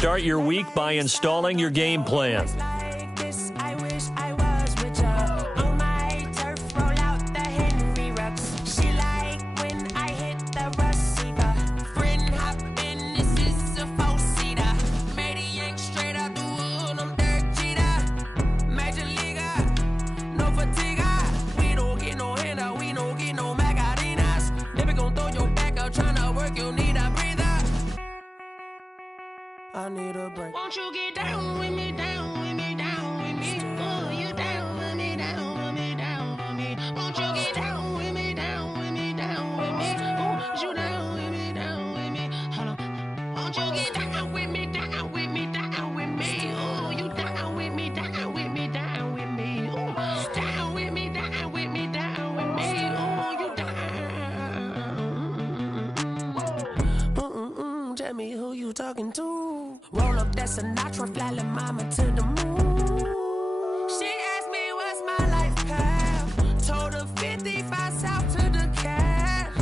Start your week by installing your game plan. I need a break. Won't you get down with me, down with me, down with me? Oh, you down with me, down with me, down with me. Won't you get down with me, down with me, down with me? Oh, you down with me, down with me. Hold on. Won't you get down with me, down with me, down with me? Oh, you down with me, down with me, down with me. Oh, down with me, down with me, down with me. Oh, you down. Tell me who you talking to. Roll up that Sinatra, fly la mama to the moon. She asked me what's my life path. Told her 55 south to the cash.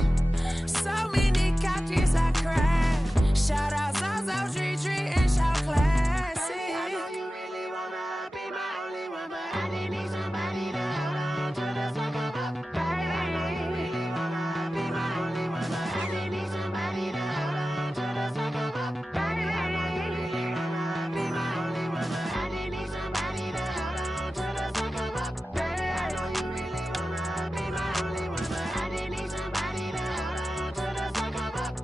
So many couches I crashed. Shout out South Street and shout classic. I know you really wanna be my only one, but I didn't need somebody to hold on to the sucker up. Baby, I know you really wanna be my only one, but I didn't need somebody to hold on to the sucker up. Baby, I know you really wanna be my only one, but I didn't need somebody to hold on to the sucker up. Baby, I know you really wanna be my only one, but I didn't need somebody to hold on to the sucker up.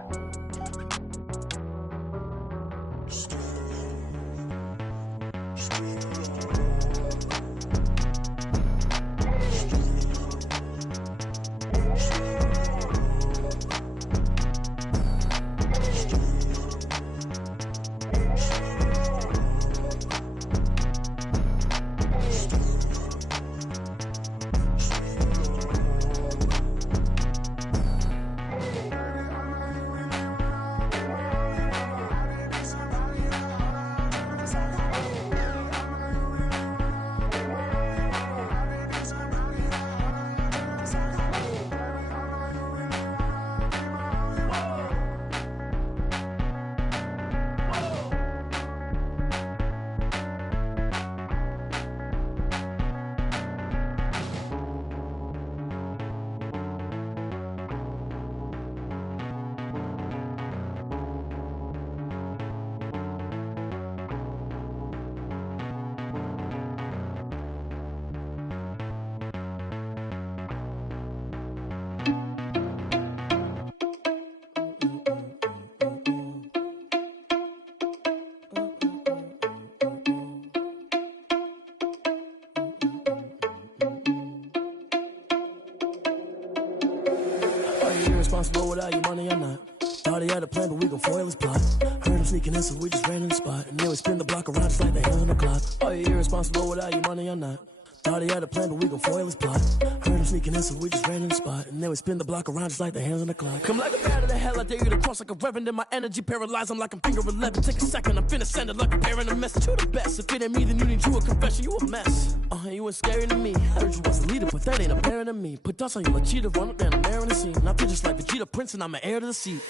Are you irresponsible without your money or not? Thought he had a plan, but we gon' foil his plot. Heard him sneaking in, so we just ran in the spot. And then we spin the block around just like the hands on the clock. Are you irresponsible without your money or not? Thought he had a plan, but we gon' foil his plot. Heard him sneaking in, so we just ran in the spot. And then we spin the block around just like the hands on the clock. Come like a bat of the hell, I dare you to cross like a reverend. In my energy paralyzed, I'm like I'm finger 11. Take a second, I'm finna send it like a parent a message. You the best, if it ain't me, then you need you a confession. You a mess, you ain't scary to me. Heard you was a leader, but that ain't apparent to me. Put dust on you like cheetah, run up down the air in the scene. And I feel just like Vegeta Prince, and I'm an heir to the seat.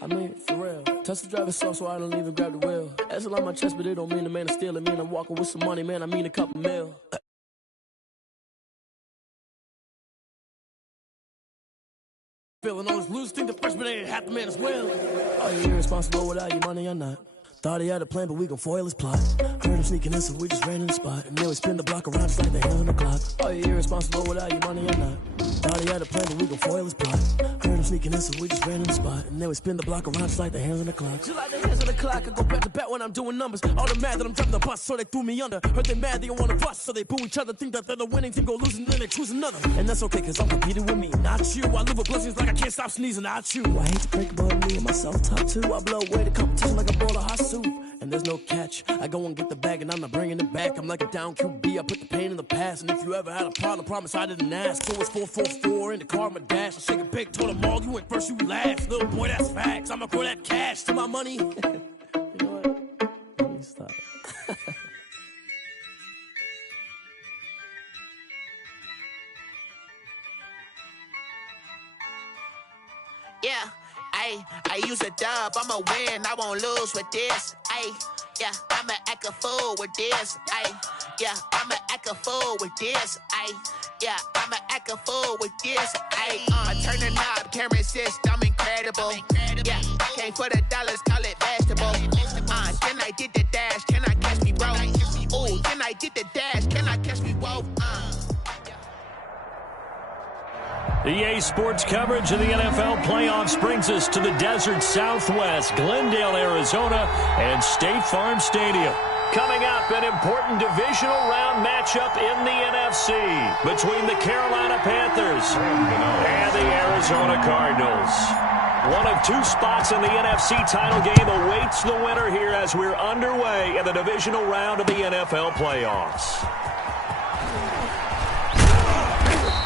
I mean, for real. Touch the driver's soft, so I don't even grab the wheel. That's a lot on my chest, but it don't mean the man is stealing. Mean I'm walking with some money, man, I mean a couple mil. Feeling all this loose, think the freshman ain't half the man as well. Are you irresponsible without your money or not? Thought he had a plan, but we gon' foil his plot. Heard him sneaking in, so we just ran in the spot. And then we spin the block around just like the hands on the clock. Are you irresponsible without your money or not? Thought he had a plan, but we gon' foil his plot. Heard him sneaking in, so we just ran in the spot. And then we spin the block around just like the hands on the clock. Just like the hands on the clock, I go back to back when I'm doing numbers. All the mad that I'm driving the bus, so they threw me under. Heard they mad, they don't wanna bust, so they boo each other. Think that they're the winning team, go losing, then they choose another. And that's okay, cause I'm competing with me, not you. I live with blessings like I can't stop sneezing, not you. I hate to break but me and myself top two. I blow away the competition like a bowl of hot soup. And there's no catch, I go and get the bag and I'm not bringing it back. I'm like a down QB, I put the pain in the past. And if you ever had a problem, promise I didn't ask. So it's 444 in the car, my dash. I shake a big, told them all, you went first, you last. Little boy, that's facts, I'ma grow that cash to my money. You know what? Let me stop. Yeah, I use a dub, I'ma win, I won't lose with this. Ay, yeah, I'ma act a fool with this. Ay, yeah, I'ma act a fool with this. Ay, yeah, I'ma act a fool with this. Ay, turn the knob, camera system incredible. Yeah, came for the dollars, call it vegetable. Then I did the dash, can I catch me, bro? Ooh, then I did the dash, can I catch me, whoa? EA Sports coverage of the NFL playoffs brings us to the desert Southwest, Glendale, Arizona, and State Farm Stadium. Coming up, an important divisional round matchup in the NFC between the Carolina Panthers and the Arizona Cardinals. One of two spots in the NFC title game awaits the winner here as we're underway in the divisional round of the NFL playoffs.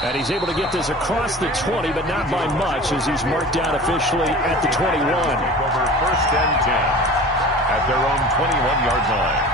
And he's able to get this across the 20, but not by much as he's marked down officially at the 21. Over 1st and 10 at their own 21-yard line.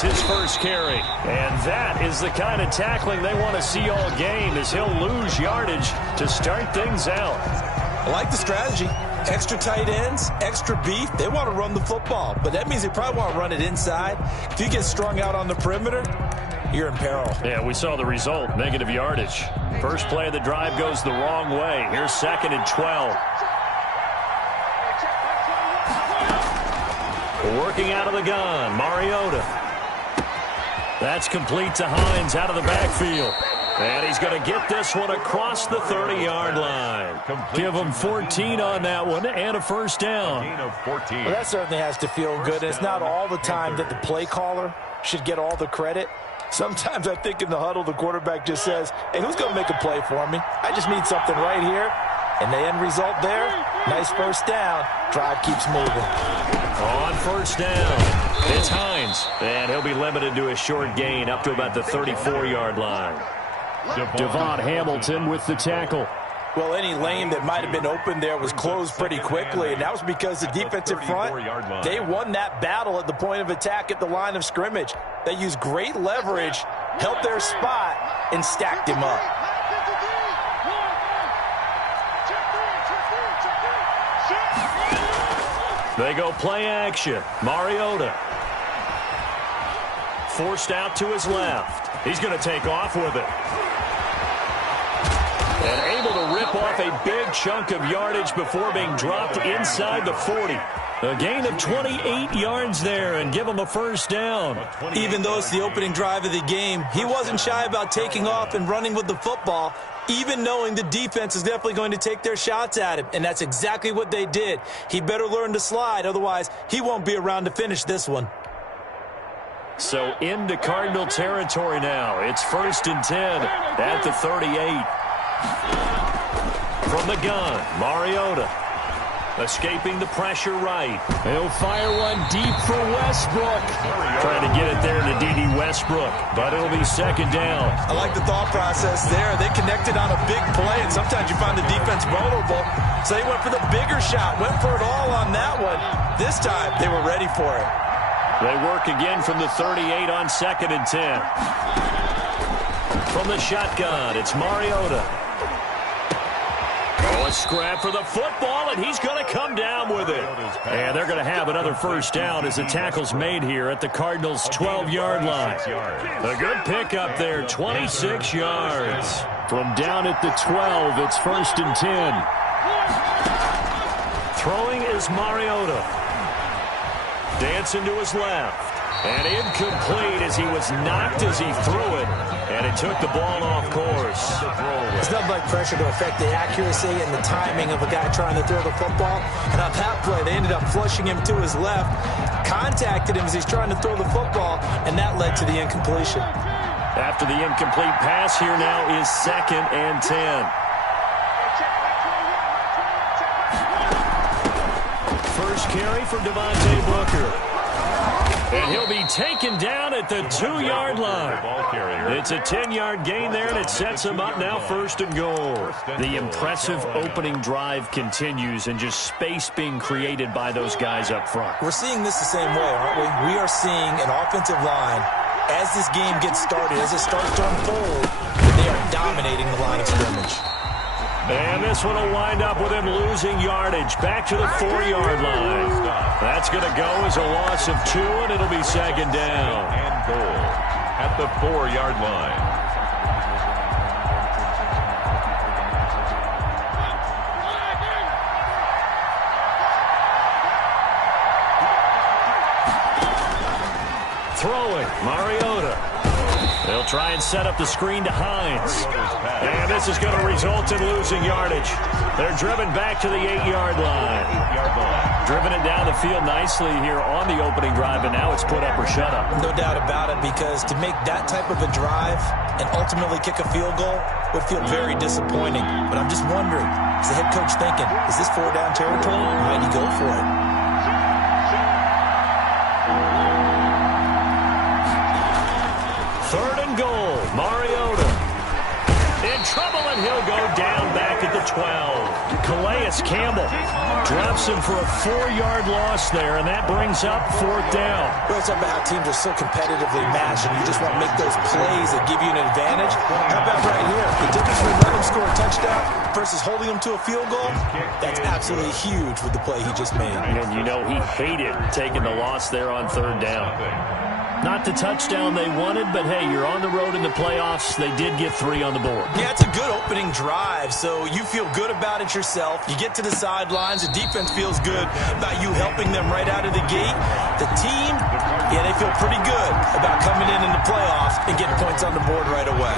His first carry. And that is the kind of tackling they want to see all game as he'll lose yardage to start things out. I like the strategy. Extra tight ends, extra beef. They want to run the football, but that means they probably want to run it inside. If you get strung out on the perimeter, you're in peril. Yeah, we saw the result, negative yardage. First play of the drive goes the wrong way. Here's 2nd and 12. Working out of the gun, Mariota. That's complete to Hines out of the backfield. And he's going to get this one across the 30-yard line. Give him 14 on that one and a first down. Well, that certainly has to feel good. It's not all the time that the play caller should get all the credit. Sometimes I think in the huddle, the quarterback just says, hey, who's going to make a play for me? I just need something right here. And the end result there, nice first down. Drive keeps moving. On first down, it's Hines. And he'll be limited to a short gain up to about the 34-yard line. Devon Hamilton with the tackle. Well, any lane that might have been open there was closed pretty quickly, and that was because the defensive front, they won that battle at the point of attack at the line of scrimmage. They used great leverage, held their spot, and stacked him up. They go play action. Mariota. Forced out to his left. He's going to take off with it. And able to rip off a big chunk of yardage before being dropped inside the 40. A gain of 28 yards there and give him a first down. Even though it's the opening drive of the game, he wasn't shy about taking off and running with the football, even knowing the defense is definitely going to take their shots at him. And that's exactly what they did. He better learn to slide, otherwise he won't be around to finish this one. So into Cardinal territory now. It's 1st and 10 at the 38. From the gun, Mariota. Escaping the pressure right. He'll fire one deep for Westbrook. Trying to get it there to D.D. Westbrook, but it'll be 2nd down. I like the thought process there. They connected on a big play, and sometimes you find the defense vulnerable. So they went for the bigger shot, went for it all on that one. This time, they were ready for it. They work again from the 38 on 2nd and 10. From the shotgun, it's Mariota. Oh, a scrap for the football, and he's going to come down with it. And they're going to have another first down as the tackle's made here at the Cardinals' 12-yard line. A good pickup there, 26 yards. From down at the 12, it's 1st and 10. Throwing is Mariota. Dancing to his left. And incomplete as he was knocked as he threw it. And it took the ball off course. It's nothing like pressure to affect the accuracy and the timing of a guy trying to throw the football. And on that play, they ended up flushing him to his left, contacted him as he's trying to throw the football, and that led to the incompletion. After the incomplete pass, here now is 2nd and 10. First carry for Devontae Booker. And he'll be taken down at the 2-yard line. It's a 10-yard gain there, and it sets him up now 1st and goal. The impressive opening drive continues, and just space being created by those guys up front. We're seeing this the same way, aren't we? We are seeing an offensive line, as this game gets started, as it starts to unfold, they are dominating the line of scrimmage. And this one will wind up with him losing yardage. Back to the 4-yard line. That's going to go as a loss of 2, and it'll be 2nd down. And goal at the 4-yard line. Throwing, Mariota. They'll try and set up the screen to Hines. And this is going to result in losing yardage. They're driven back to the 8-yard line. Driven it down the field nicely here on the opening drive, and now it's put up or shut up. No doubt about it, because to make that type of a drive and ultimately kick a field goal would feel very disappointing. But I'm just wondering, is the head coach thinking, is this 4-down territory? Might he go for it? Third and goal, Mariota. In trouble, and he'll go down back at the 12. Calais Campbell drops him for a 4-yard loss there, and that brings up 4th down. We're talking about how teams are so competitively matched, and you just want to make those plays that give you an advantage. How about right here? The difference between letting him score a touchdown versus holding him to a field goal, that's absolutely huge with the play he just made. And you know he hated taking the loss there on 3rd down. Not the touchdown they wanted, but hey, you're on the road in the playoffs. They did get 3 on the board. Yeah, it's a good opening drive, so you feel good about it yourself. You get to the sidelines. The defense feels good about you helping them right out of the gate. The team, yeah, they feel pretty good about coming in the playoffs and getting points on the board right away.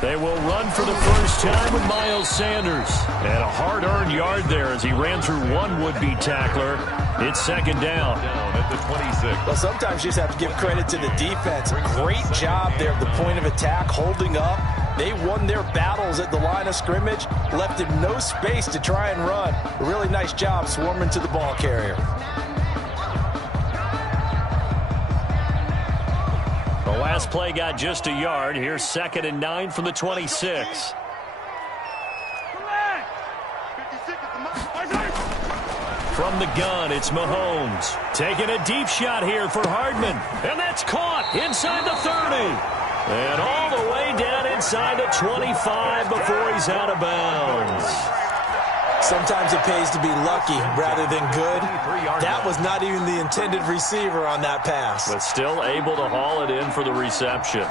They will run for the first time with Miles Sanders. And a hard-earned yard there as he ran through one would-be tackler. It's 2nd down. At the 26. Well, sometimes you just have to give credit to the defense. Great job there at the point of attack, holding up. They won their battles at the line of scrimmage, left him no space to try and run. A really nice job swarming to the ball carrier. The last play got just a yard. Here's 2nd and 9 from the 26. From the gun, it's Mahomes. Taking a deep shot here for Hardman. And that's caught inside the 30. And all the way down inside the 25 before he's out of bounds. Sometimes it pays to be lucky rather than good. That was not even the intended receiver on that pass. But still able to haul it in for the reception.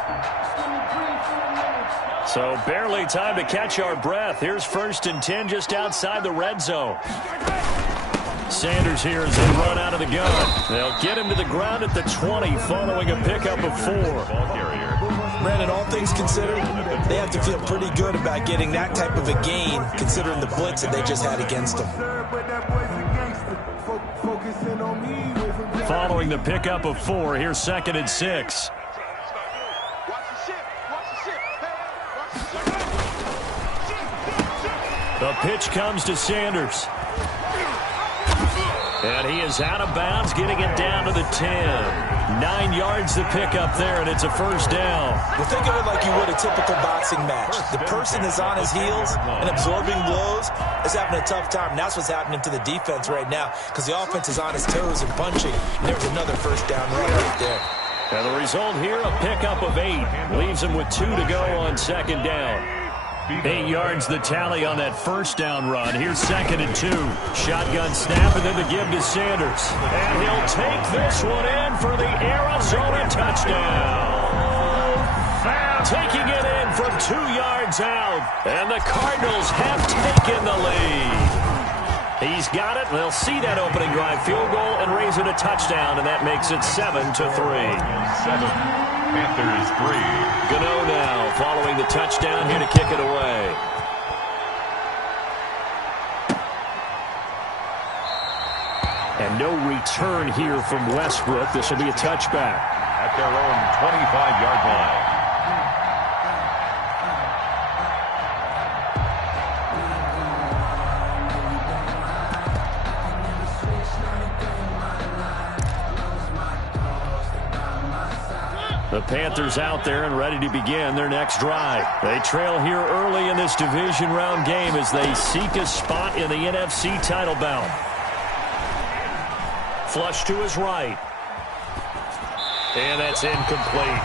So barely time to catch our breath. Here's 1st and 10 just outside the red zone. Sanders here as they run out of the gun. They'll get him to the ground at the 20 following a pickup of 4. Brandon, all things considered, they have to feel pretty good about getting that type of a gain considering the blitz that they just had against them. Following the pickup of 4, here's 2nd and 6. The pitch comes to Sanders. And he is out of bounds, getting it down to the 10. 9 yards to pick up there, and it's a 1st down. Well, think of it like you would a typical boxing match. The person is on his heels and absorbing blows is having a tough time. And that's what's happening to the defense right now because the offense is on his toes and punching. And there's another 1st down run right there. And the result here, a pickup of 8. Leaves him with 2 to go on 2nd down. 8 yards the tally on that 1st down run. Here's 2nd and 2. Shotgun snap and then the give to Sanders. And he'll take this one in for the Arizona touchdown. Taking it in from 2 yards out. And the Cardinals have taken the lead. He's got it. They'll see that opening drive field goal and raise it a touchdown, and that makes it 7-3. 7. Panthers 3. Gano now following the touchdown here to kick it away. And no return here from Westbrook. This will be a touchback. At their own 25-yard line. The Panthers out there and ready to begin their next drive. They trail here early in this division round game as they seek a spot in the NFC title bout. Flush to his right. And that's incomplete.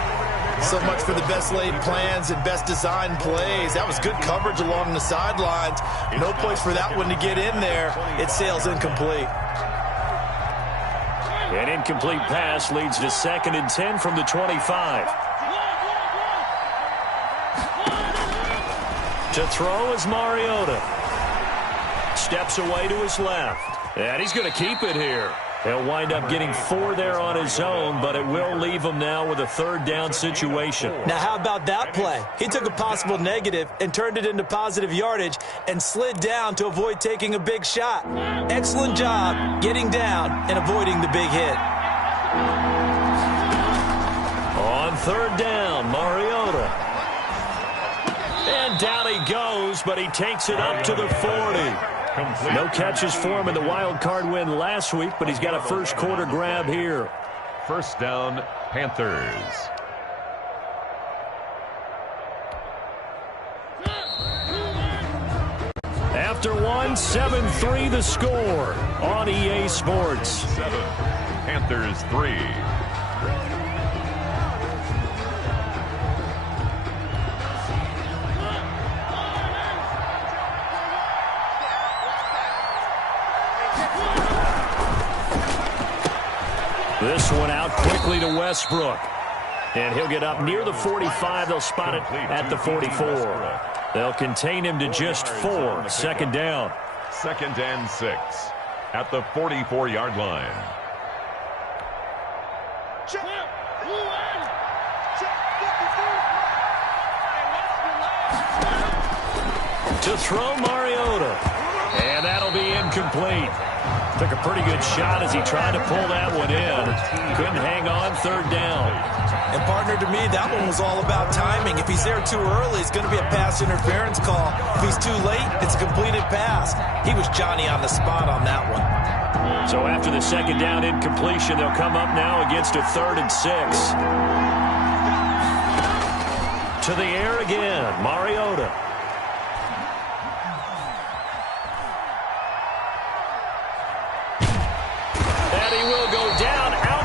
So much for the best laid plans and best designed plays. That was good coverage along the sidelines. No place for that one to get in there. It sails incomplete. An incomplete pass leads to 2nd and 10 from the 25. To throw is Mariota. Steps away to his left. And he's going to keep it here. He'll wind up getting 4 there on his own, but it will leave him now with a 3rd down situation. Now, how about that play? He took a possible negative and turned it into positive yardage and slid down to avoid taking a big shot. Excellent job getting down and avoiding the big hit. On 3rd down, Mariota. And down he goes, but he takes it up to the 40. No catches for him in the wild card win last week, but he's got a first quarter grab here. 1st down, Panthers. After 7-3 the score on EA Sports. 7. Panthers 3. This one out quickly to Westbrook. And he'll get up near the 45. They'll spot it at the 44. They'll contain him to just 4. 2nd down. 2nd and 6. At the 44-yard line. To throw Mariota. And that'll be incomplete. Took a pretty good shot as he tried to pull that one in. Couldn't hang on. 3rd down. And partner, to me, that one was all about timing. If he's there too early, it's going to be a pass interference call. If he's too late, it's a completed pass. He was Johnny on the spot on that one. So after the 2nd down incompletion, they'll come up now against a 3rd and 6. To the air again, Mariota.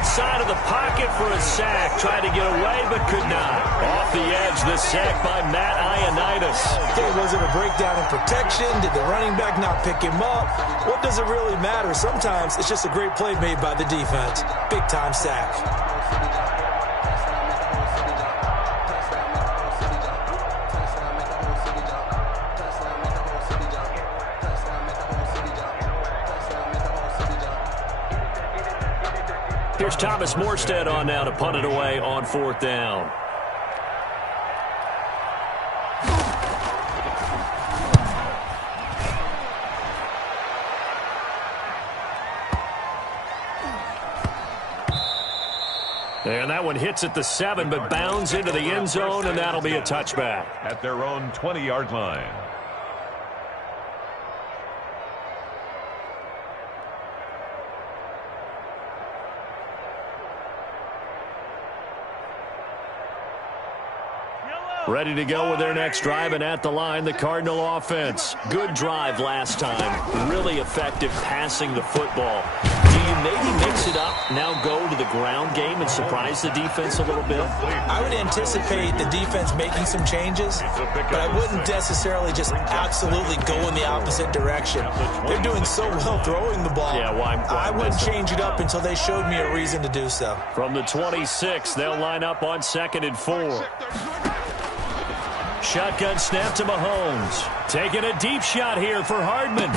Side of the pocket for a sack. Tried to get away, but could not. Off the edge, the sack by Matt Ioannidis. Okay, was it a breakdown in protection? Did the running back not pick him up? What does it really matter? Sometimes it's just a great play made by the defense. Big-time sack. Here's Thomas Morstead on now to punt it away on 4th down. And that one hits at the 7, but bounds into the end zone, and that'll be a touchback. At their own 20-yard line. Ready to go with their next drive, and at the line, the Cardinal offense. Good drive last time. Really effective passing the football. Do you maybe mix it up, now go to the ground game and surprise the defense a little bit? I would anticipate the defense making some changes, but I wouldn't necessarily just absolutely go in the opposite direction. They're doing so well throwing the ball. Yeah, why I wouldn't change it up until they showed me a reason to do so. From the 26, they'll line up on 2nd and 4. Shotgun snap to Mahomes. Taking a deep shot here for Hardman.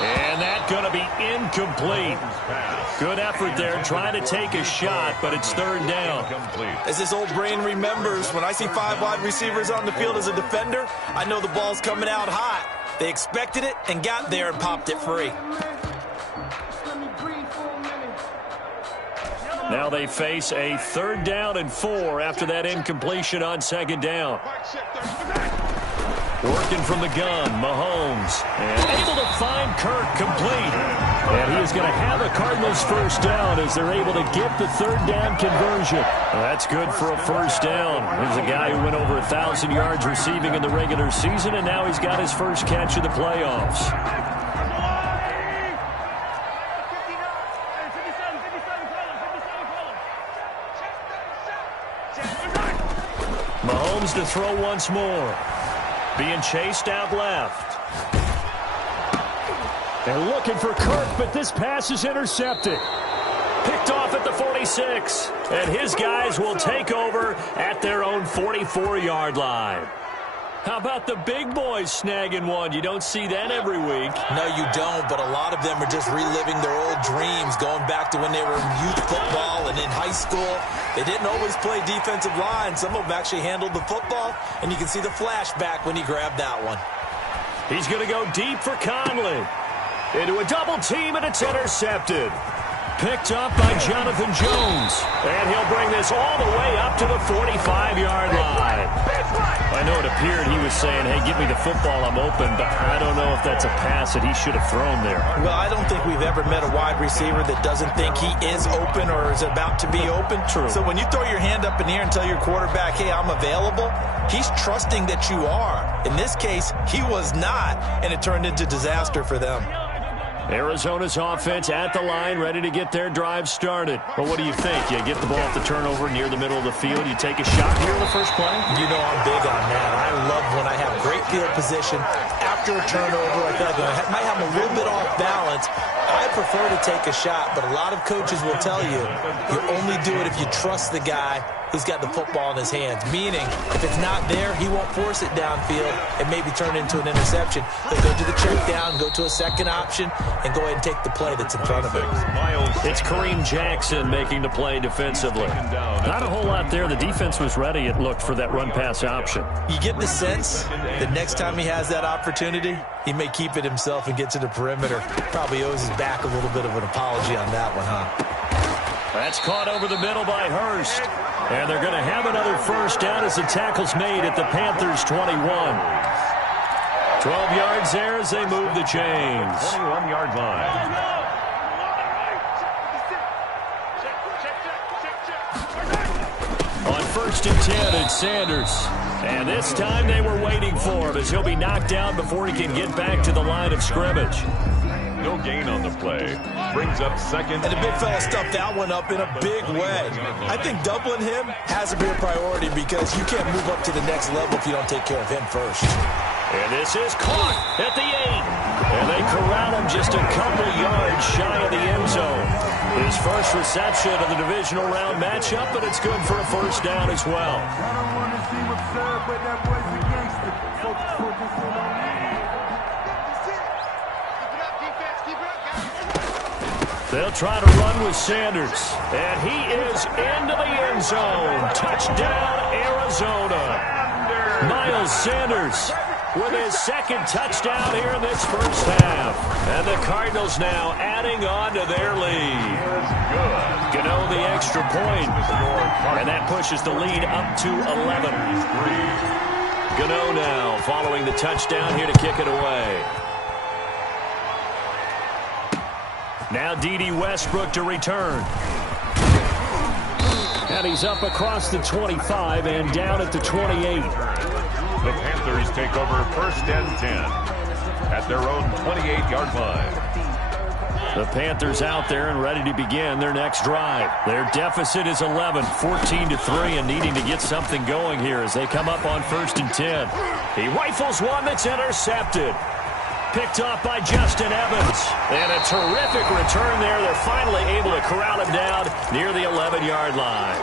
And that's going to be incomplete. Good effort there, trying to take a shot, but it's third down. As his old brain remembers, when I see 5 wide receivers on the field as a defender, I know the ball's coming out hot. They expected it and got there and popped it free. Now they face a 3rd down and 4 after that incompletion on 2nd down. Working from the gun, Mahomes. And able to find Kirk complete. And he is going to have a Cardinals first down as they're able to get the 3rd down conversion. Well, that's good for a first down. Here's a guy who went over 1,000 yards receiving in the regular season, and now he's got his first catch of the playoffs. Mahomes to throw once more. Being chased out left. And looking for Kirk, but this pass is intercepted. Picked off at the 46. And his guys will take over at their own 44-yard line. How about the big boys snagging one? You don't see that every week. No, you don't, but a lot of them are just reliving their old dreams, going back to when they were in youth football and in high school. They didn't always play defensive line. Some of them actually handled the football, and you can see the flashback when he grabbed that one. He's going to go deep for Conley. Into a double team, and it's intercepted. Picked up by Jonathan Jones. And he'll bring this all the way up to the 45-yard line. I know it appeared he was saying, hey, give me the football, I'm open, but I don't know if that's a pass that he should have thrown there. Well, I don't think we've ever met a wide receiver that doesn't think he is open or is about to be open. True. So when you throw your hand up in the air and tell your quarterback, hey, I'm available, he's trusting that you are. In this case, he was not, and it turned into disaster for them. Arizona's offense at the line, ready to get their drive started. Well, what do you think? You get the ball off the turnover near the middle of the field, you take a shot here in the first play? You know I'm big on that. I love when I have great field position after a turnover. I feel like I might have a little bit off balance. I prefer to take a shot, but a lot of coaches will tell you, you only do it if you trust the guy who's got the football in his hands. Meaning, if it's not there, he won't force it downfield and maybe turn it into an interception. He'll go to the check down, go to a second option, and go ahead and take the play that's in front of him. It's Kareem Jackson making the play defensively. Not a whole lot there. The defense was ready, it looked, for that run-pass option. You get the sense that next time he has that opportunity, he may keep it himself and get to the perimeter. Probably owes his back a little bit of an apology on that one, huh? That's caught over the middle by Hurst. And they're going to have another first down as the tackle's made at the Panthers' 21. 12 yards there as they move the chains. 21-yard line. On 1st and 10, it's Sanders. And this time they were waiting for him as he'll be knocked down before he can get back to the line of scrimmage. No gain on the play. Brings up second. And the big fella stuffed that one up in a big way. I think doubling him has to be a priority because you can't move up to the next level if you don't take care of him first. And this is caught at the 8. And they corral him just a couple yards shy of the end zone. His first reception of the divisional round matchup, but it's good for a first down as well. They'll try to run with Sanders. And he is into the end zone. Touchdown, Arizona. Miles Sanders with his second touchdown here in this first half. And the Cardinals now adding on to their lead. Gano the extra point. And that pushes the lead up to 11. Gano now following the touchdown here to kick it away. Now D.D. Westbrook to return. And he's up across the 25 and down at the 28. The Panthers take over 1st and 10 at their own 28-yard line. The Panthers out there and ready to begin their next drive. Their deficit is 11, 14-3, and needing to get something going here as they come up on 1st and 10. He rifles one that's intercepted. Picked off by Justin Evans. And a terrific return there. They're finally able to corral him down near the 11-yard line.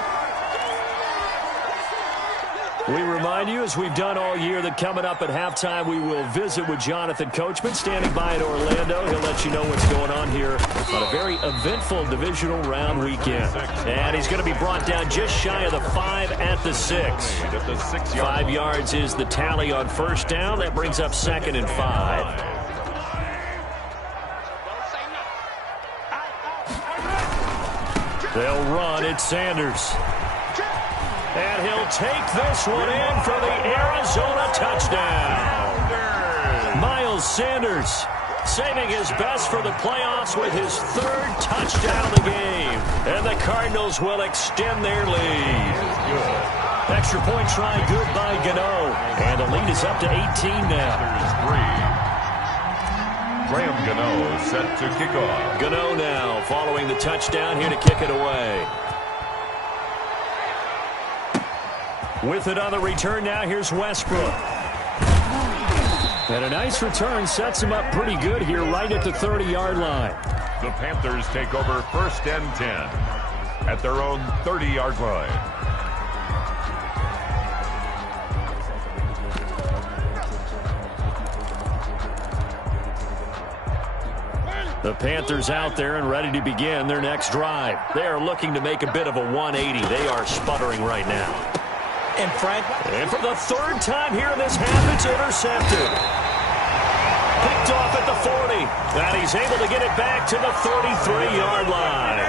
We remind you, as we've done all year, that coming up at halftime, we will visit with Jonathan Coachman, standing by in Orlando. He'll let you know what's going on here on a very eventful divisional round weekend. And he's going to be brought down just shy of the 5 at the 6. 5 yards is the tally on first down. That brings up 2nd and 5. They'll run. It's Sanders. And he'll take this one in for the Arizona touchdown. Miles Sanders saving his best for the playoffs with his 3rd touchdown of the game. And the Cardinals will extend their lead. Extra point try good by Gano. And the lead is up to 18 now. Graham Gano set to kick off. Gano now following the touchdown here to kick it away. With it on the return now, here's Westbrook. And a nice return sets him up pretty good here right at the 30-yard line. The Panthers take over 1st and 10 at their own 30-yard line. The Panthers out there and ready to begin their next drive. They are looking to make a bit of a 180. They are sputtering right now. And Frank. And for the 3rd time here in this half, it's intercepted. Picked off at the 40. And he's able to get it back to the 33-yard line.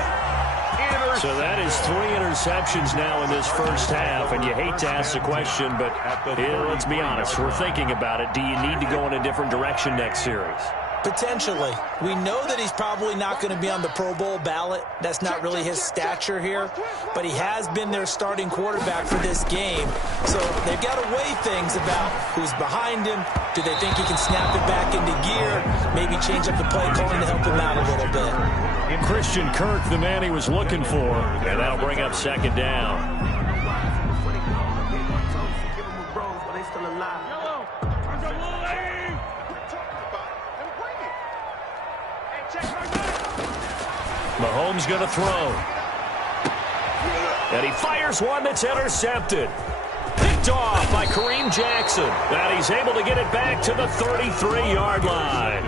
So that is 3 interceptions now in this first half. And you hate to ask the question, but let's be honest. We're thinking about it. Do you need to go in a different direction next series? Potentially. We know that he's probably not going to be on the Pro Bowl ballot. That's not really his stature here. But he has been their starting quarterback for this game. So they've got to weigh things about who's behind him. Do they think he can snap it back into gear? Maybe change up the play calling to help him out a little bit. Christian Kirk, the man he was looking for. And that'll bring up 2nd down. Mahomes going to throw. And he fires one that's intercepted. Picked off by Kareem Jackson. And he's able to get it back to the 33-yard line.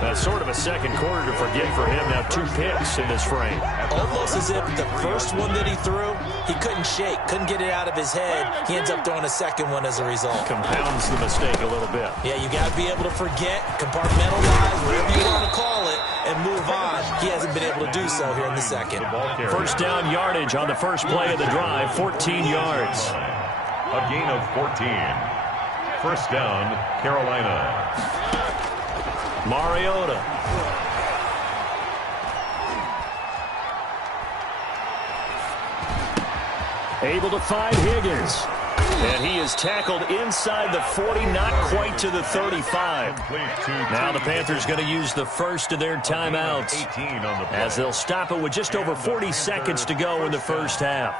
That's sort of a second quarter to forget for him. Now 2 picks in this frame. Almost as if the first one that he threw, he couldn't shake, couldn't get it out of his head. He ends up throwing a second one as a result. Compounds the mistake a little bit. Yeah, you got to be able to forget, compartmentalize, whatever you want to call it, and move on. He hasn't been able to do so here in the second. First down yardage on the first play of the drive, 14 yards. A gain of 14. First down, Carolina. Mariota. Able to find Higgins. And he is tackled inside the 40, not quite to the 35. Now the Panthers going to use the first of their timeouts as they'll stop it with just over 40 seconds to go in the first half.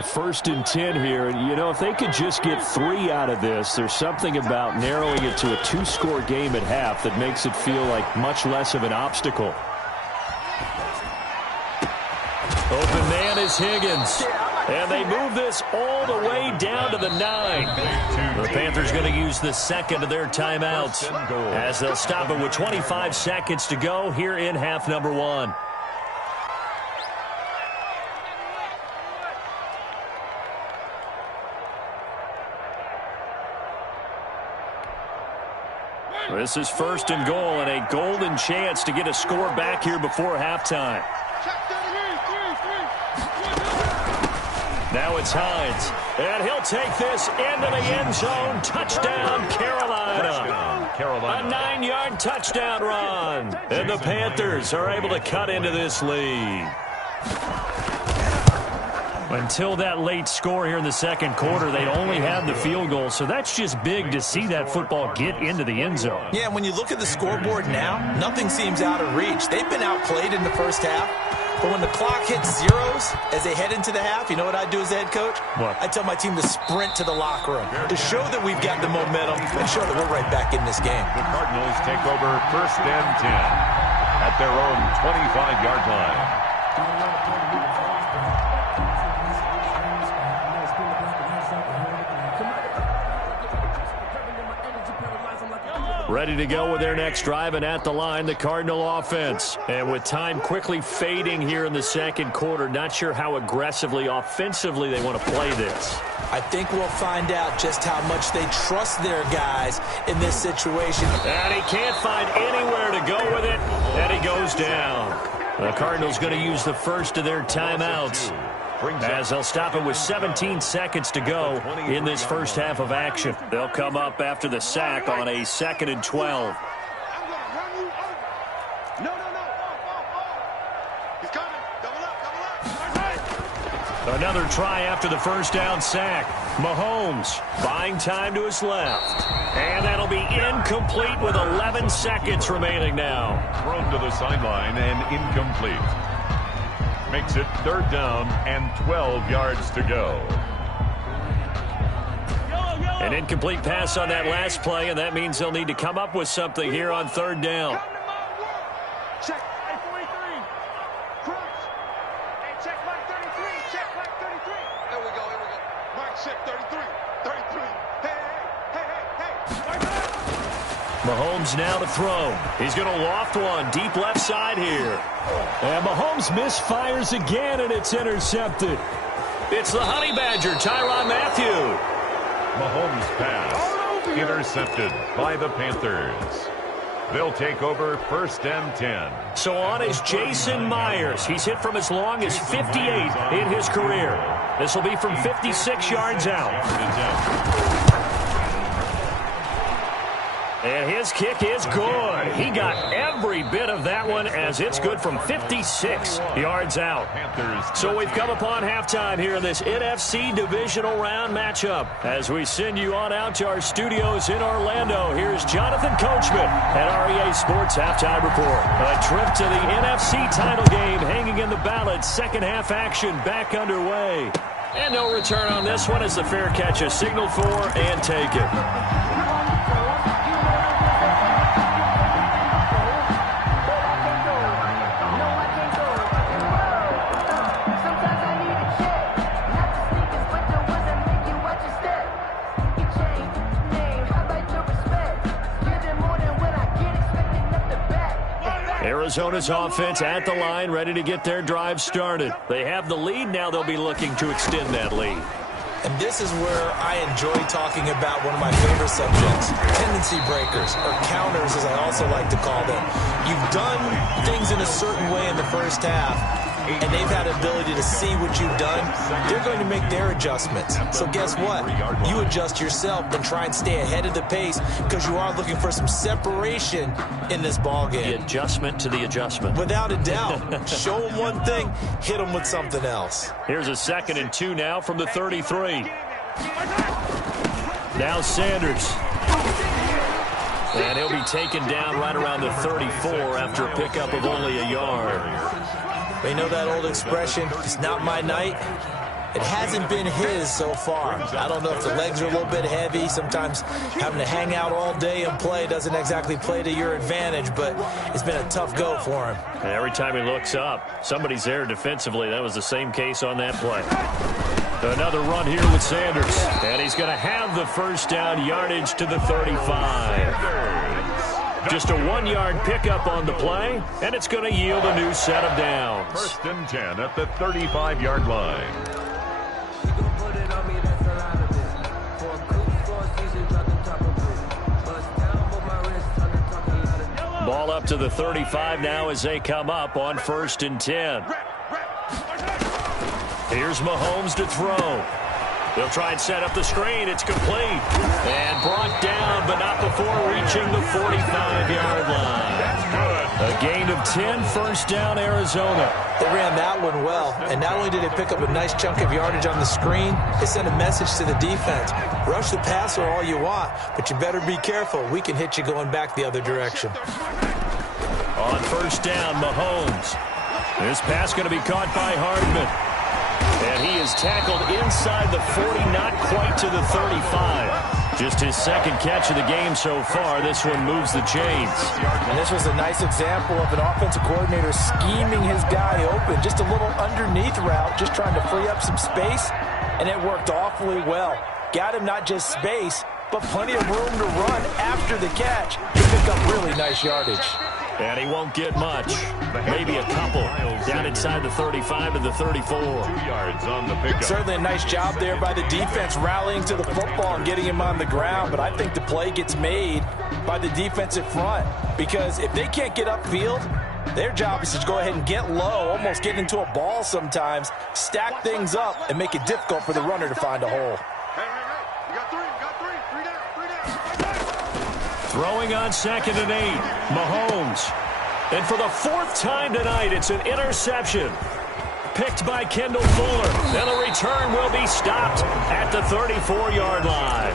1st and 10 here, and you know, if they could just get 3 out of this, there's something about narrowing it to a 2-score game at half that makes it feel like much less of an obstacle. Open man is Higgins. And they move this all the way down to the 9. The Panthers going to use the second of their timeouts as they'll stop it with 25 seconds to go here in half number 1. This is 1st and goal and a golden chance to get a score back here before halftime. Now it's Hines, and he'll take this into the end zone. Touchdown, Carolina. A 9-yard touchdown run. And the Panthers are able to cut into this lead. Until that late score here in the second quarter, they only had the field goal, so that's just big to see that football get into the end zone. Yeah, when you look at the scoreboard now, nothing seems out of reach. They've been outplayed in the first half, but when the clock hits zeros as they head into the half, you know what I do as the head coach? What? I tell my team to sprint to the locker room to show that we've got the momentum and show that we're right back in this game. The Cardinals take over 1st and 10 at their own 25-yard line. ready to go with their next drive, and at the line, the Cardinal offense. And with time quickly fading here in the second quarter, not sure how aggressively, offensively they want to play this. I think we'll find out just how much they trust their guys in this situation. And he can't find anywhere to go with it, and he goes down. The Cardinals going to use the first of their timeouts, as they'll stop it with 17 seconds to go in this first half of action. They'll come up after the sack on a 2nd and 12. Another try after the first down sack. Mahomes buying time to his left. And that'll be incomplete with 11 seconds remaining now. Thrown to the sideline and incomplete. Makes it 3rd down and 12 yards to go. An incomplete pass on that last play, and that means they'll need to come up with something here on 3rd down. Check 43. Crunch. Hey, check Mike 33. Check Mike 33. There we go. Mike, check 33. 33. Hey. Mahomes now to throw. He's going to loft one deep left side here. And Mahomes misfires again, and it's intercepted. It's the Honey Badger, Tyrann Mathieu. Mahomes' pass intercepted by the Panthers. They'll take over 1st and 10. So on is Jason Myers. He's hit from as long as 58 in his career. This will be from 56 yards out. And his kick is good. He got every bit of that one, as it's good from 56 yards out. So we've come upon halftime here in this NFC divisional round matchup. As we send you on out to our studios in Orlando, here's Jonathan Coachman at REA Sports Halftime Report. A trip to the NFC title game hanging in the balance. Second half action back underway. And no return on this one as the fair catch is signaled for and taken. Arizona's offense at the line, ready to get their drive started. They have the lead. Now they'll be looking to extend that lead. And this is where I enjoy talking about one of my favorite subjects, tendency breakers, or counters as I also like to call them. You've done things in a certain way in the first half, and they've had the ability to see what you've done. They're going to make their adjustments. So guess what? You adjust yourself and try and stay ahead of the pace, because you are looking for some separation in this ball game. The adjustment to the adjustment. Without a doubt. Show them one thing, hit them with something else. Here's a 2nd and 2 now from the 33. Now and he'll be taken down right around the 34 after a pickup of only a yard. You know that old expression, it's not my night? It hasn't been his so far. I don't know if the legs are a little bit heavy. Sometimes having to hang out all day and play doesn't exactly play to your advantage, but it's been a tough go for him. And every time he looks up, somebody's there defensively. That was the same case on that play. Another run here with Sanders. And he's going to have the first down, yardage to the 35. Just a 1-yard pickup on the play, and it's going to yield a new set of downs. 1st and 10 at the 35-yard line. Ball up to the 35 now as they come up on 1st and 10. Here's Mahomes to throw. They'll try and set up the screen. It's complete. And brought down, but not before reaching the 45-yard line. A gain of 10, first down, Arizona. They ran that one well, and not only did they pick up a nice chunk of yardage on the screen, they sent a message to the defense. Rush the passer all you want, but you better be careful. We can hit you going back the other direction. On 1st down, Mahomes. This pass going to be caught by Hardman. And he is tackled inside the 40, not quite to the 35. Just his 2nd catch of the game so far. This one moves the chains. And this was a nice example of an offensive coordinator scheming his guy open. Just a little underneath route, just trying to free up some space, and it worked awfully well. Got him not just space, but plenty of room to run after the catch to pick up really nice yardage. And he won't get much. Maybe a couple down inside the 35 to the 34. 2 yards on the pickup. Certainly a nice job there by the defense rallying to the football and getting him on the ground, but I think the play gets made by the defensive front because if they can't get upfield, their job is to go ahead and get low, almost get into a ball sometimes, stack things up, and make it difficult for the runner to find a hole. You got three down. Throwing on 2nd and 8, Mahomes. And for the 4th time tonight, it's an interception. Picked by Kendall Fuller. Then the return will be stopped at the 34-yard line.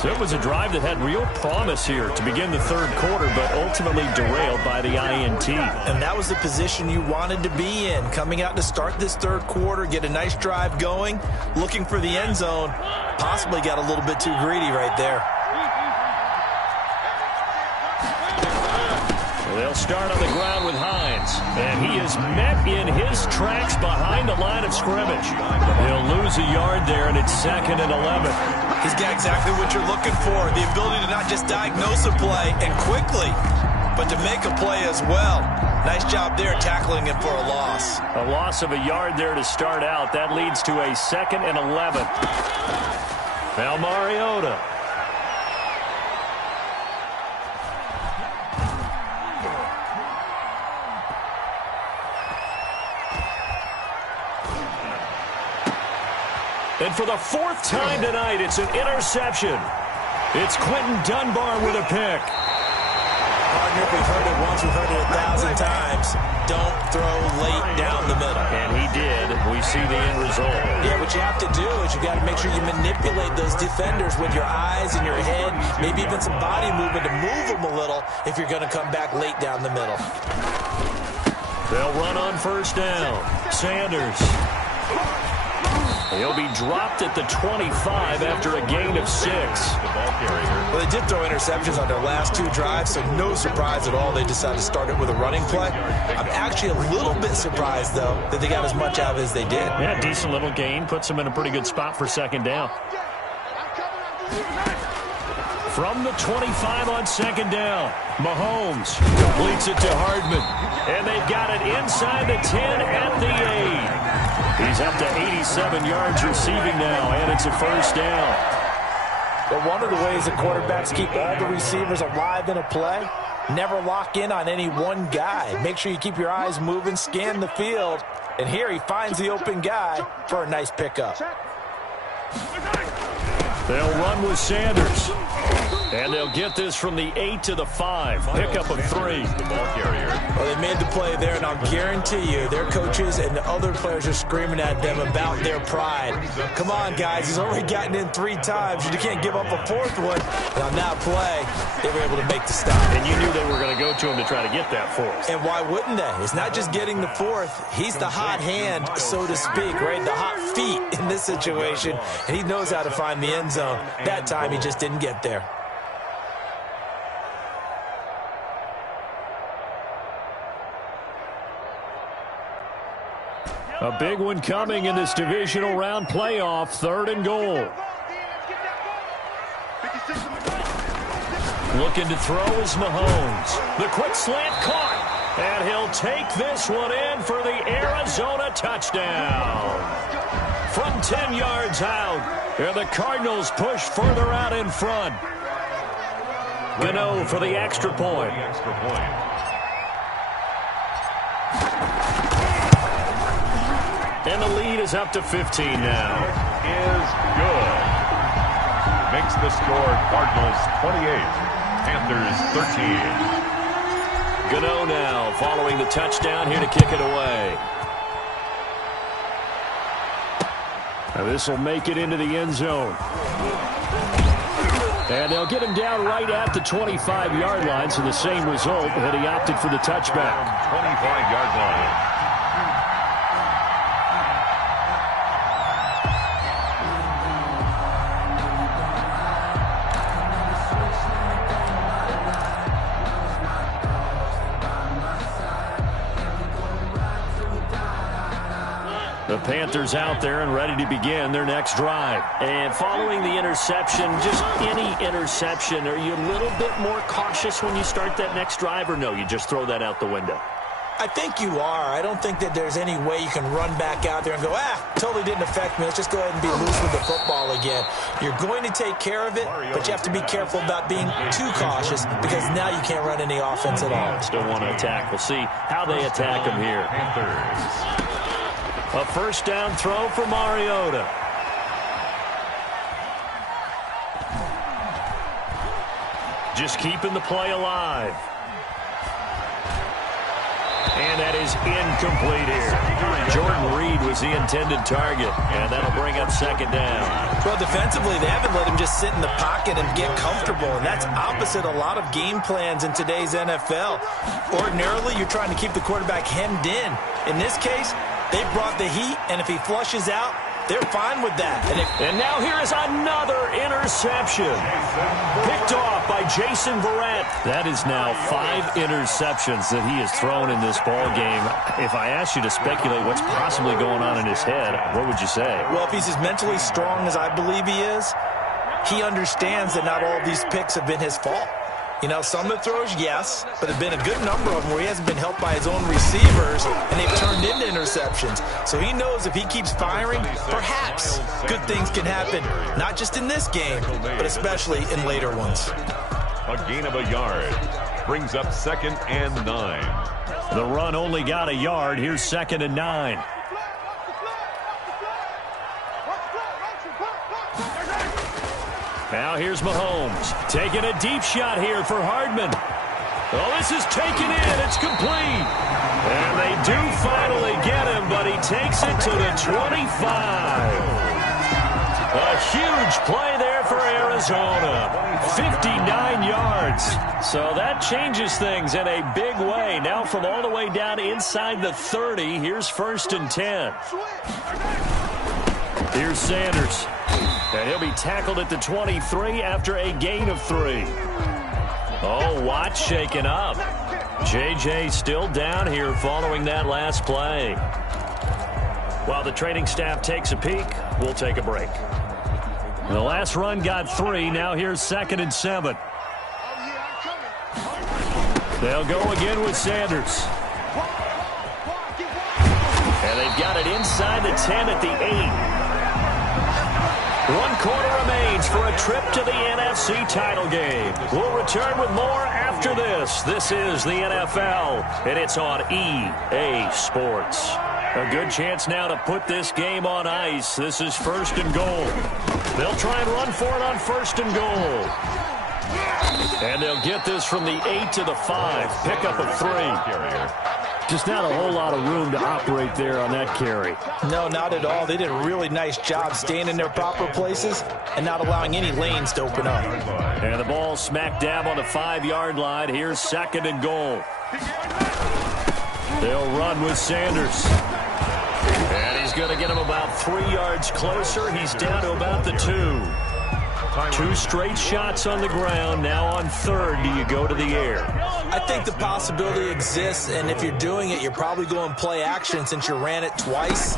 So it was a drive that had real promise here to begin the 3rd quarter, but ultimately derailed by the INT. And that was the position you wanted to be in, coming out to start this 3rd quarter, get a nice drive going, looking for the end zone. Possibly got a little bit too greedy right there. They'll start on the ground with Hines, and he is met in his tracks behind the line of scrimmage. He'll lose a yard there, and it's 2nd and 11. He's got exactly what you're looking for, the ability to not just diagnose a play and quickly, but to make a play as well. Nice job there tackling him for a loss. A loss of a yard there to start out. That leads to a 2nd and 11. Now Mariota. And for the 4th time tonight, it's an interception. It's Quentin Dunbar with a pick. Partner, we've heard it once, we've heard it 1,000 times. Don't throw late down the middle. And he did. We see the end result. Yeah, what you have to do is you got to make sure you manipulate those defenders with your eyes and your head, maybe even some body movement to move them a little if you're going to come back late down the middle. They'll run on 1st down. Sanders. He'll be dropped at the 25 after a gain of 6. Well, they did throw interceptions on their last 2 drives, so no surprise at all they decided to start it with a running play. I'm actually a little bit surprised, though, that they got as much out of it as they did. Yeah, decent little gain. Puts them in a pretty good spot for 2nd down. From the 25 on 2nd down, Mahomes completes it to Hardman. And they've got it inside the 10 at the 8. He's up to 87 yards receiving now, and it's a 1st down. But one of the ways that quarterbacks keep all the receivers alive in a play, never lock in on any one guy. Make sure you keep your eyes moving, scan the field, and here he finds the open guy for a nice pickup. They'll run with Sanders. And they'll get this from the 8 to the 5. Pickup of 3. The ball carrier. Well, they made the play there, and I'll guarantee you their coaches and the other players are screaming at them about their pride. Come on, guys. He's already gotten in 3 times. You can't give up a 4th one. And on that play, they were able to make the stop. And you knew they were going to go to him to try to get that 4th. And why wouldn't they? It's not just getting the 4th. He's the hot hand, so to speak, right? The hot feet in this situation. And he knows how to find the end zone. That time, he just didn't get there. A big one coming in this divisional round playoff. 3rd and goal. Looking to throw is Mahomes. The quick slant caught. And he'll take this one in for the Arizona touchdown. From 10 yards out. And the Cardinals push further out in front. Gano for the extra point. And the lead is up to 15 now. Is good. Makes the score Cardinals 28, Panthers 13. Gano now following the touchdown here to kick it away. Now this will make it into the end zone. And they'll get him down right at the 25-yard line, so the same result, but he opted for the touchback. 25-yard line. The Panthers out there and ready to begin their next drive. And following the interception, just any interception, are you a little bit more cautious when you start that next drive, or no, you just throw that out the window? I think you are. I don't think that there's any way you can run back out there and go, totally didn't affect me. Let's just go ahead and be loose with the football again. You're going to take care of it, but you have to be careful about being too cautious because now you can't run any offense at all. Still want to attack. We'll see how they attack him here. A first down throw for Mariota. Just keeping the play alive. And that is incomplete here. Jordan Reed was the intended target, and that'll bring up second down. Well, defensively, they haven't let him just sit in the pocket and get comfortable, and that's opposite a lot of game plans in today's NFL. Ordinarily, you're trying to keep the quarterback hemmed in. In this case, they brought the heat, and if he flushes out, they're fine with that. And now here is another interception. Picked off by Jason Verrett. That is now 5 interceptions that he has thrown in this ball game. If I asked you to speculate what's possibly going on in his head, what would you say? Well, if he's as mentally strong as I believe he is, he understands that not all of these picks have been his fault. You know, some of the throws, yes, but there have been a good number of them where he hasn't been helped by his own receivers, and they've turned into interceptions. So he knows if he keeps firing, perhaps good things can happen, not just in this game, but especially in later ones. A gain of a yard brings up 2nd and 9. The run only got a yard. Here's 2nd and 9. Now here's Mahomes taking a deep shot here for Hardman. Oh, this is taken in. It's complete. And they do finally get him, but he takes it to the 25. A huge play there for Arizona. 59 yards. So that changes things in a big way. Now from all the way down inside the 30, here's 1st and 10. Here's Sanders. And he'll be tackled at the 23 after a gain of 3. Oh, Watt shaken up. J.J. still down here following that last play. While the training staff takes a peek, we'll take a break. The last run got 3. Now here's 2nd and 7. They'll go again with Sanders. And they've got it inside the 10 at the 8. 1 quarter remains for a trip to the NFC title game. We'll return with more after this. This is the NFL, and it's on EA Sports. A good chance now to put this game on ice. This is 1st and goal. They'll try and run for it on 1st and goal. And they'll get this from the 8 to the 5. Pickup of 3. Just not a whole lot of room to operate there on that carry. No, not at all. They did a really nice job staying in their proper places and not allowing any lanes to open up. And the ball smack dab on the 5-yard line. Here's 2nd and goal. They'll run with Sanders. And he's going to get him about 3 yards closer. He's down to about the 2. 2 straight shots on the ground. Now on 3rd, do you go to the air? I think the possibility exists, and if you're doing it, you're probably going play action since you ran it twice.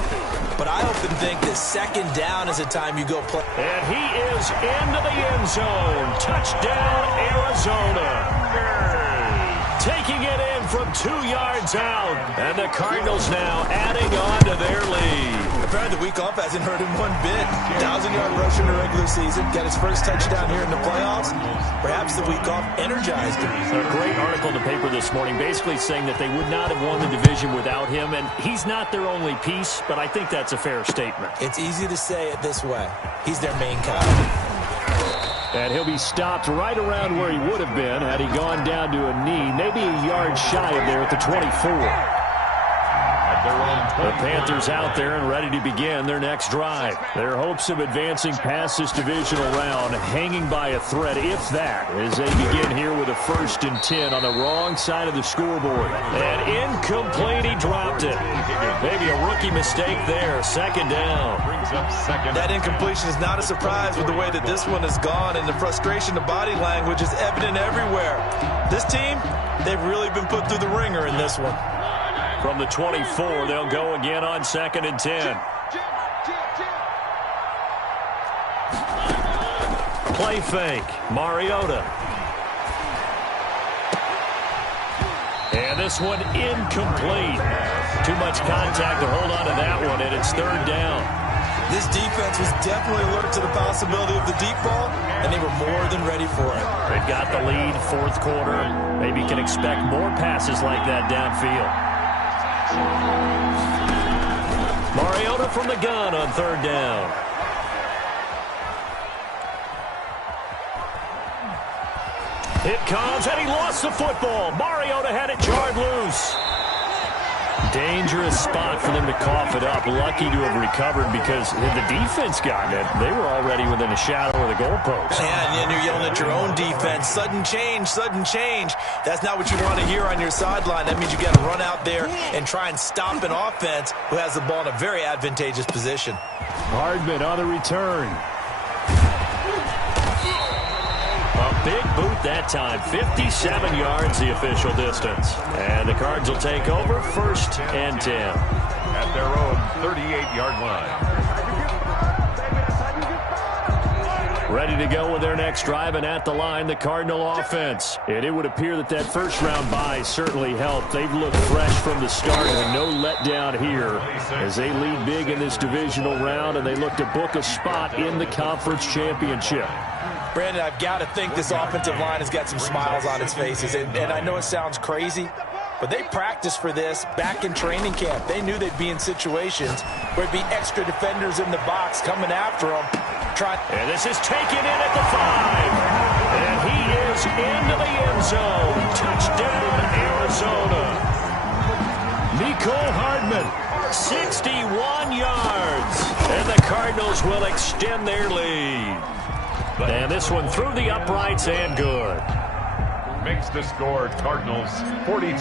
But I often think that 2nd down is the time you go play. And he is into the end zone. Touchdown, Arizona. Taking it in from 2 yards out. And the Cardinals now adding on to their lead. Apparently the week off hasn't hurt him one bit. 1,000-yard rush in the regular season. Got his first touchdown here in the playoffs. Perhaps the week off energized him. A great article in the paper this morning basically saying that they would not have won the division without him. And he's not their only piece, but I think that's a fair statement. It's easy to say it this way. He's their main guy. And he'll be stopped right around where he would have been had he gone down to a knee, maybe a yard shy of there at the 24. The Panthers out there and ready to begin their next drive. Their hopes of advancing past this divisional round hanging by a thread, if that, as they begin here with a 1st and 10 on the wrong side of the scoreboard. And incomplete, he dropped it. Maybe a rookie mistake there. 2nd down. That incompletion is not a surprise with the way that this one has gone, and the frustration, the body language is evident everywhere. This team, they've really been put through the ringer in this one. From the 24, they'll go again on 2nd and 10. Play fake. Mariota. And this one incomplete. Too much contact to hold on to that one, and it's 3rd down. This defense was definitely alert to the possibility of the deep ball, and they were more than ready for it. They've got the lead, 4th quarter. Maybe you can expect more passes like that downfield. Mariota from the gun on 3rd down. It comes, and he lost the football. Mariota had it jarred loose. Dangerous spot for them to cough it up. Lucky to have recovered because had the defense gotten it, they were already within a shadow of the goalpost. And you're yelling at your own defense. Sudden change, sudden change. That's not what you want to hear on your sideline. That means you got to run out there and try and stop an offense who has the ball in a very advantageous position. Hardman on the return. A big boot that time. 57 yards the official distance. And the Cards will take over 1st and 10. At their own 38-yard line. Ready to go with their next drive, and at the line, the Cardinal offense. And it would appear that that first-round bye certainly helped. They've looked fresh from the start, and no letdown here as they lead big in this divisional round, and they look to book a spot in the conference championship. Brandon, I've got to think this offensive line has got some smiles on its faces. And I know it sounds crazy, but they practiced for this back in training camp. They knew they'd be in situations where it'd be extra defenders in the box coming after them. And this is taken in at the 5. And he is into the end zone. Touchdown, Arizona. Mecole Hardman, 61 yards. And the Cardinals will extend their lead. And this one through the uprights and good. Makes the score Cardinals 42.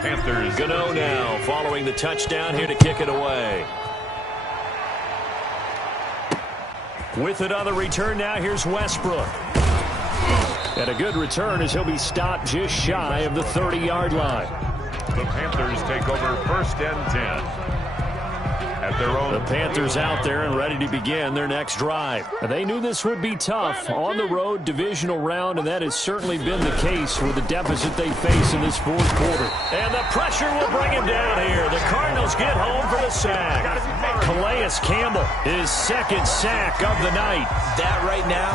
Panthers. Gano now following the touchdown here to kick it away. With it on the return now, here's Westbrook. And a good return as he'll be stopped just shy of the 30-yard line. The Panthers take over 1st and 10. At their own. The Panthers out there and ready to begin their next drive. They knew this would be tough on the road divisional round, and that has certainly been the case with the deficit they face in this 4th quarter. And the pressure will bring him down here. The Cardinals get home for the sack. Calais Campbell, his 2nd sack of the night. That right now,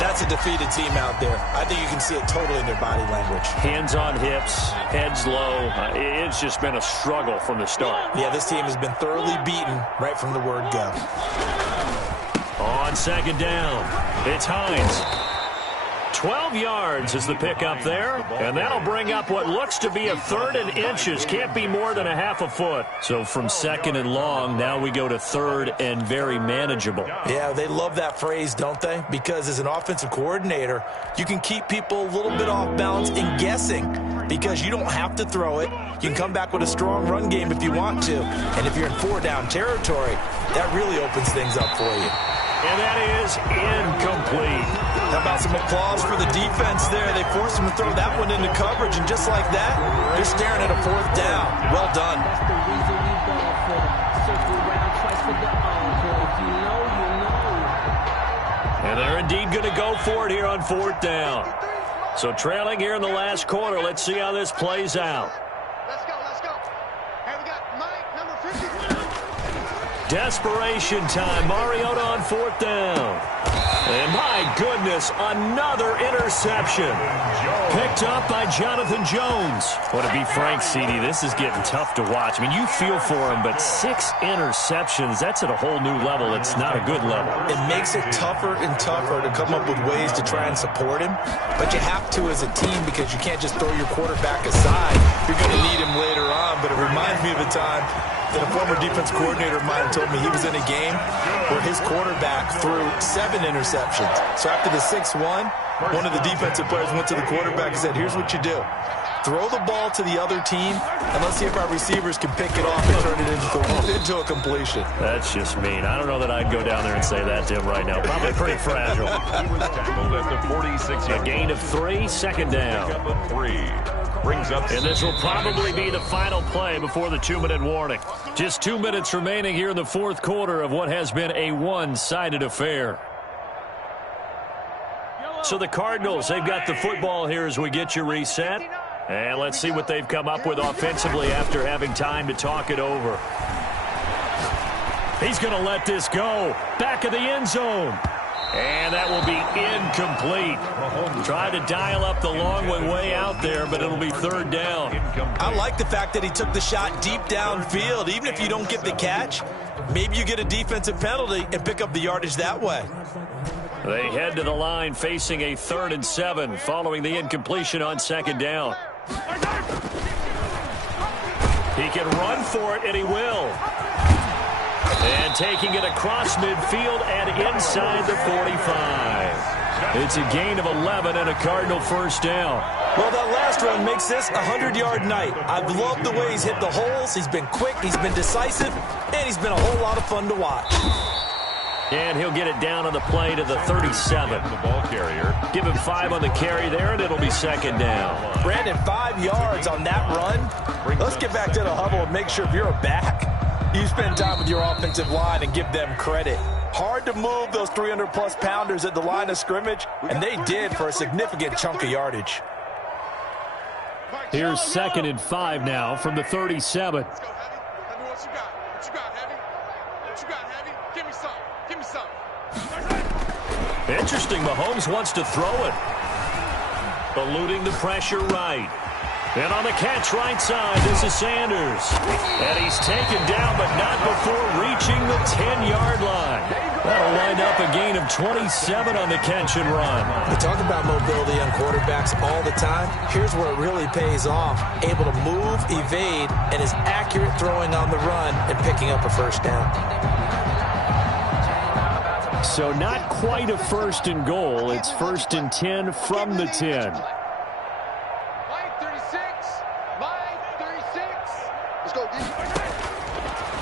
that's a defeated team out there. I think you can see it totally in their body language. Hands on hips, heads low. It's just been a struggle from the start. Yeah, this team has been thoroughly beaten right from the word go. On 2nd down, it's Hines. 12 yards is the pickup there, and that'll bring up what looks to be a 3rd and inches. Can't be more than a half a foot. So from 2nd and long, now we go to 3rd and very manageable. Yeah, they love that phrase, don't they? Because as an offensive coordinator, you can keep people a little bit off balance and guessing because you don't have to throw it. You can come back with a strong run game if you want to. And if you're in 4-down territory, that really opens things up for you. And that is incomplete. How about some applause for the defense there? They forced him to throw that one into coverage, and just like that, they're staring at a 4th down. Well done. And they're indeed going to go for it here on 4th down. So trailing here in the last quarter, let's see how this plays out. Let's go, let's go. Hey, we got Mike, number 50. Desperation time. Mariota on 4th down. And my goodness, another interception. Picked up by Jonathan Jones. Well, to be frank, CD, this is getting tough to watch. I mean, you feel for him, but 6 interceptions, that's at a whole new level. It's not a good level. It makes it tougher and tougher to come up with ways to try and support him. But you have to as a team because you can't just throw your quarterback aside. You're going to need him later on. But it reminds me of a time that a former defense coordinator of mine told me he was in a game where his quarterback threw 7 interceptions. So after the 6-1, one of the defensive players went to the quarterback and said, here's what you do. Throw the ball to the other team, and let's see if our receivers can pick it off and turn it into a completion. That's just mean. I don't know that I'd go down there and say that to him right now. Probably pretty fragile. He was tackled at the 46. A gain of 3, 2nd down. 3. brings up... And this will probably be the final play before the 2-minute warning. Just 2 minutes remaining here in the fourth quarter of what has been a one-sided affair. So the Cardinals, they've got the football here as we get you reset. And let's see what they've come up with offensively after having time to talk it over. He's going to let this go. Back of the end zone. And that will be incomplete. Try to dial up the long way out there, but it'll be third down. I like the fact that he took the shot deep downfield. Even if you don't get the catch, maybe you get a defensive penalty and pick up the yardage that way. They head to the line facing a 3rd and 7 following the incompletion on 2nd down. He can run for it, and he will. And taking it across midfield and inside the 45. It's a gain of 11 and a Cardinal first down. Well, that last run makes this a 100-yard night. I've loved the way he's hit the holes. He's been quick, he's been decisive, and he's been a whole lot of fun to watch. And he'll get it down on the play to the 37. The ball carrier. Give him 5 on the carry there, and it'll be 2nd down. Brandon, 5 yards on that run. Let's get back to the huddle and make sure if you're a back, you spend time with your offensive line and give them credit. Hard to move those 300-plus pounders at the line of scrimmage, and they did for a significant chunk of yardage. Here's 2nd and 5 now from the 37. Let's go, Heavy. Let me what you got. What you got, Heavy? What you got, Heavy? Give me some. Give me some. Interesting, Mahomes wants to throw it. Eluding the pressure right. And on the catch right side, this is Sanders. And he's taken down, but not before reaching the 10-yard line. That'll wind up a gain of 27 on the catch and run. We talk about mobility on quarterbacks all the time. Here's where it really pays off. Able to move, evade, and is accurate throwing on the run and picking up a first down. So not quite a 1st and goal. It's 1st and 10 from the 10.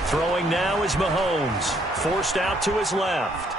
Throwing now is Mahomes. Forced out to his left.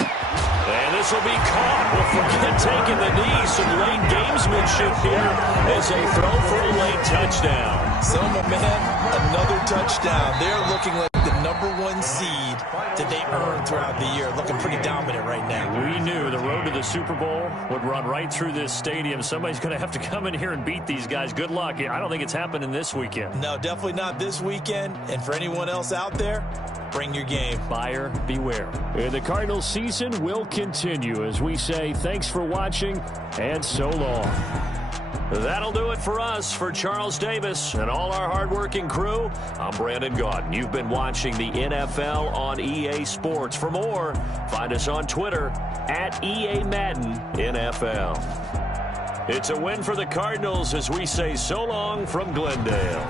And this will be caught. We'll forget taking the knee. Some late gamesmanship here as they throw for a late touchdown. So, my man, another touchdown. They're looking like the #1 seed that they earned throughout the year. Looking pretty dominant right now. We knew the road to the Super Bowl would run right through this stadium. Somebody's going to have to come in here and beat these guys. Good luck. I don't think it's happening this weekend. No, definitely not this weekend. And for anyone else out there, bring your game. Buyer beware. And the Cardinals season will continue as we say thanks for watching and so long. That'll do it for us. For Charles Davis and all our hardworking crew, I'm Brandon Gaudin. You've been watching the NFL on EA Sports. For more, find us on Twitter at EA Madden NFL. It's a win for the Cardinals as we say so long from Glendale.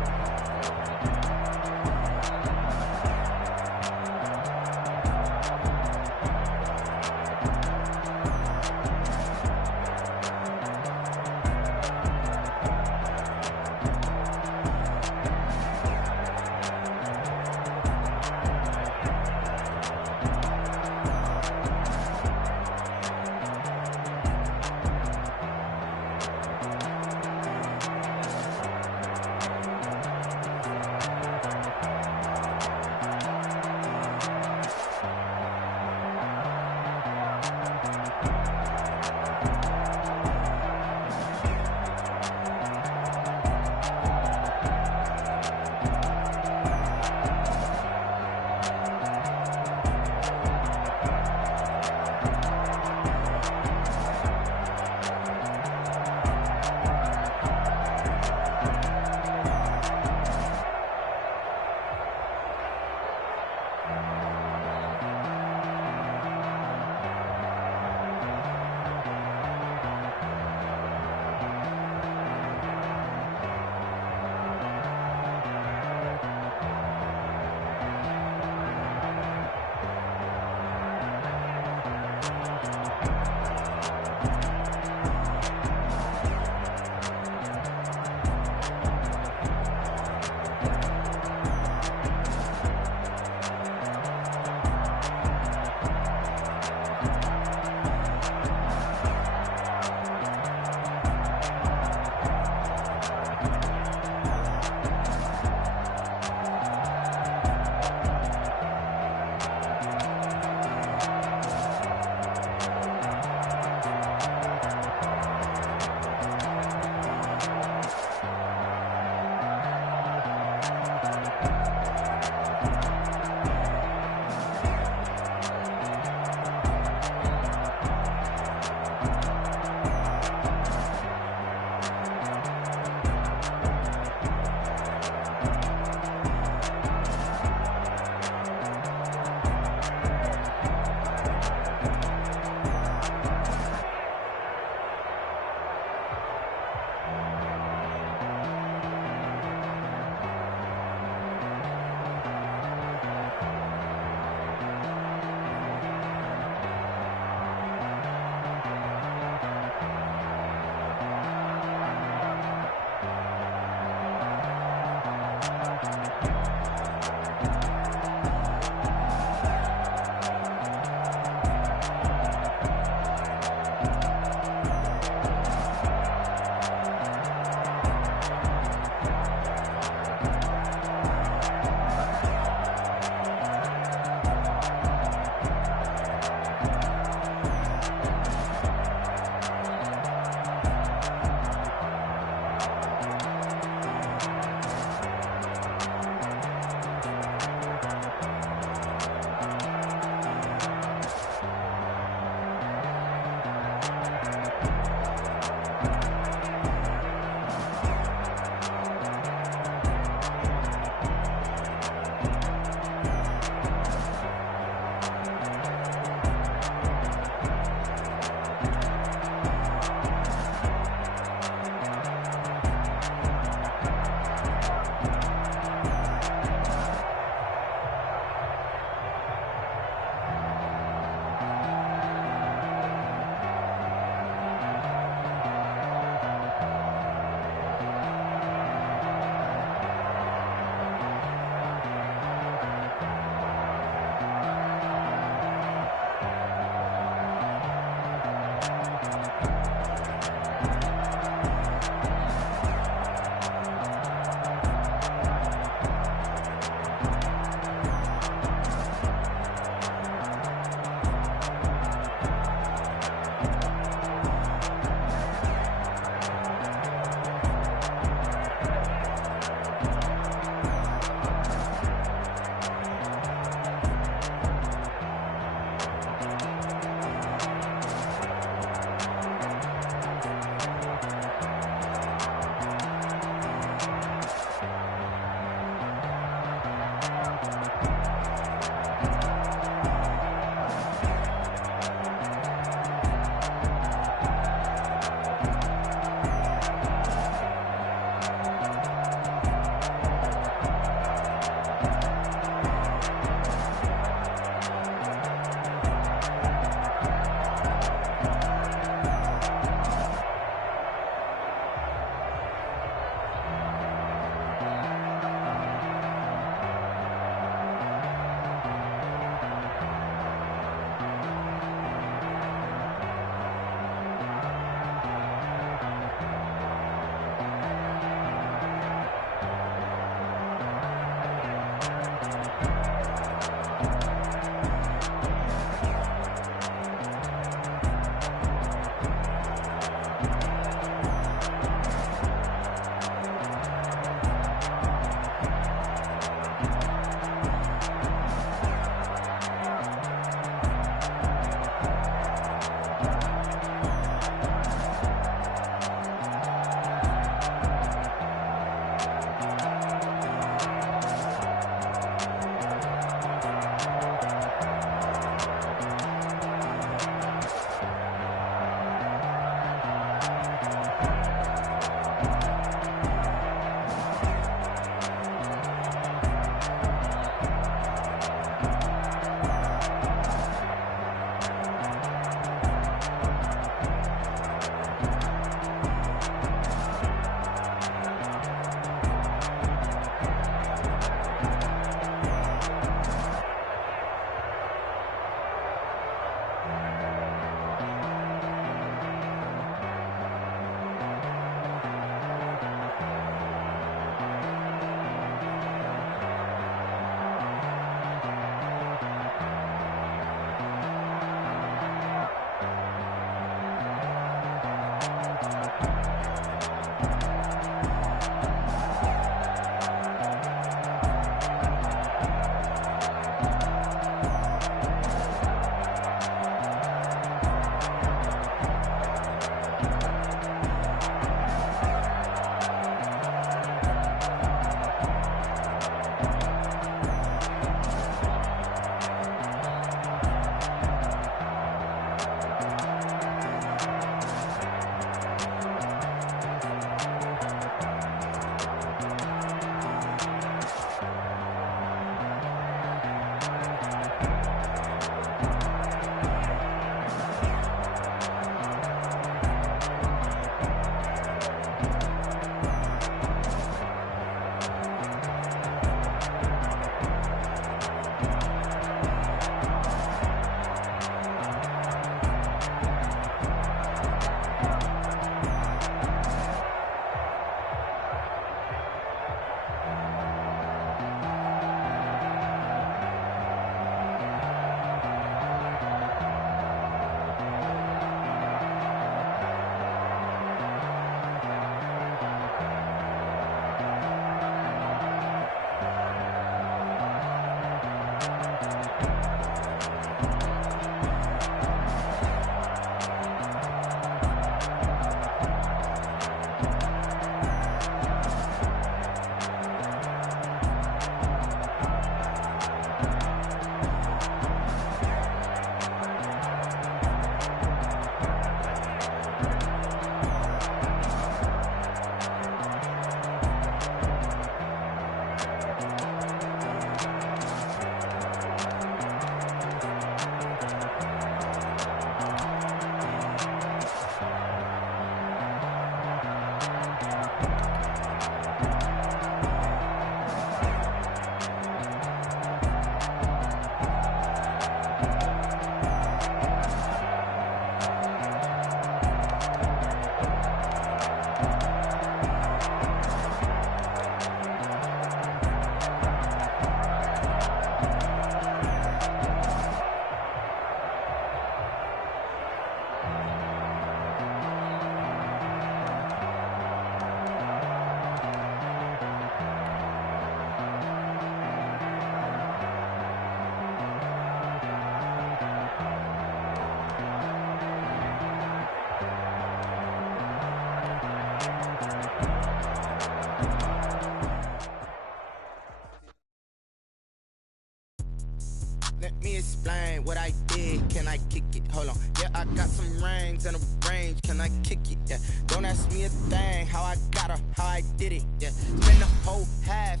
me explain what I did. Can I kick it? Hold on. Yeah, I got some rings and a range. Can I kick it? Yeah. Don't ask me a thing. How I got her, how I did it. Yeah. Spend the whole half.